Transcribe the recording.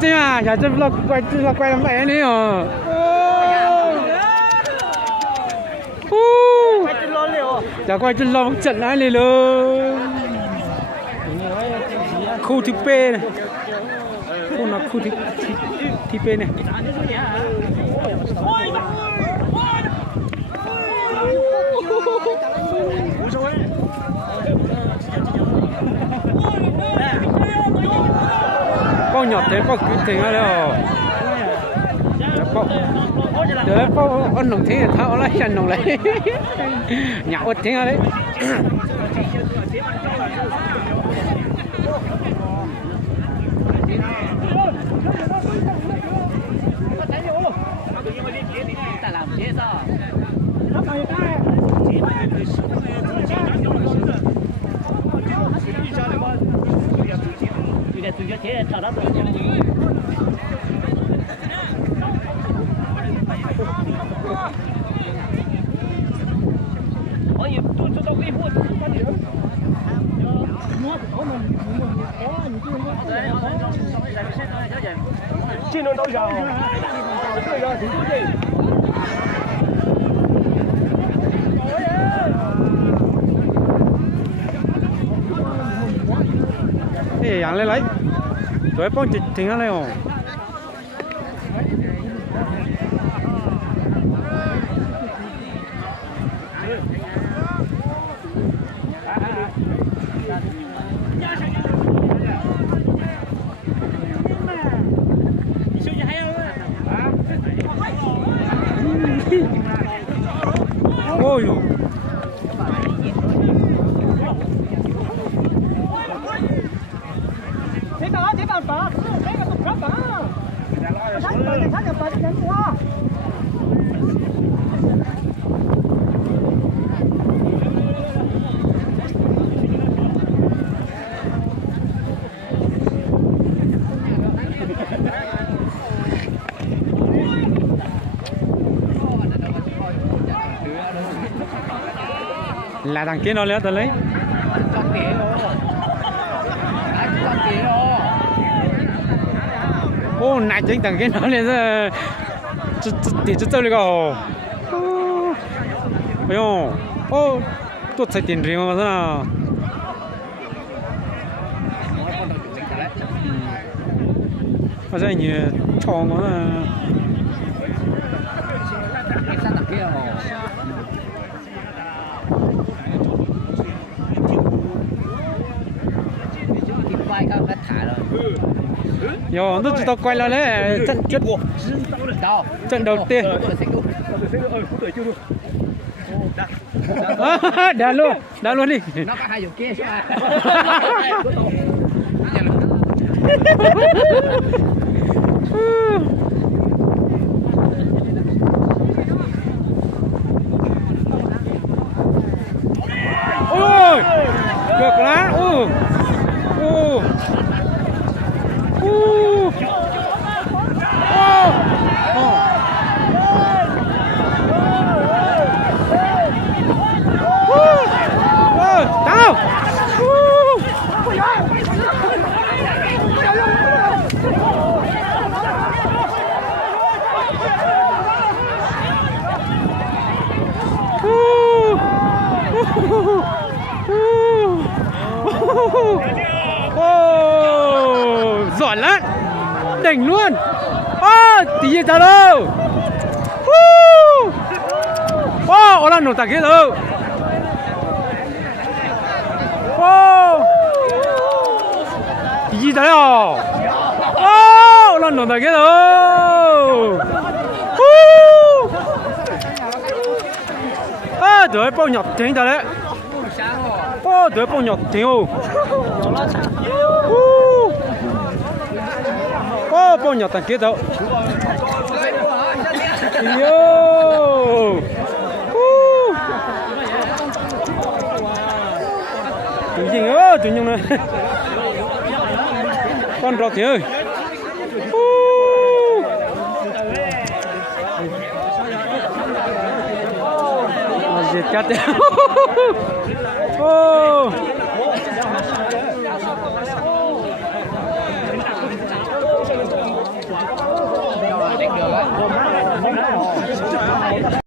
chứ mà giờ tôi quay làm vậy này hả? Giờ quay chân lo trận lại liền luôn. Khu thứ P này, khu nó khu thứ P này. Bao nhọt thế bao cứ thế rồi. Đấy bao ăn nồng thế thao lại ăn nồng lại. Nhạo thế đấy. Ê, ăn lấy, tôi bông chỉ停下来哦。哦哟。Là thằng kia nó léo tao lấy. Ô, nãy chính thằng kia nó lên ra, tiền chút tới rồi. Ôi ô, ô, tôi thấy tiền riêng mà sao? Bây giờ như chọn nó là. Yo, nó chỉ tao quay lại đấy, trận đầu tiên. Đá luôn đi. Nó có hai dụng kia chứ mà. Ôi, được lá, tao. Giỏi lắm, đỉnh luôn. Tí gì chào đâu. Là nổ tạc kia đâu. Tí gì chào đâu. Là nổ tạc kia đâu. Đợi bao nhọc tiếng ta đấy. Đợi bao nhọc tiếng ô. Bao nhọc tạc kia đâu. Yo. Tự nhiên tự nhiên này. Con rọt thì ơi. Giết cắt. Oh.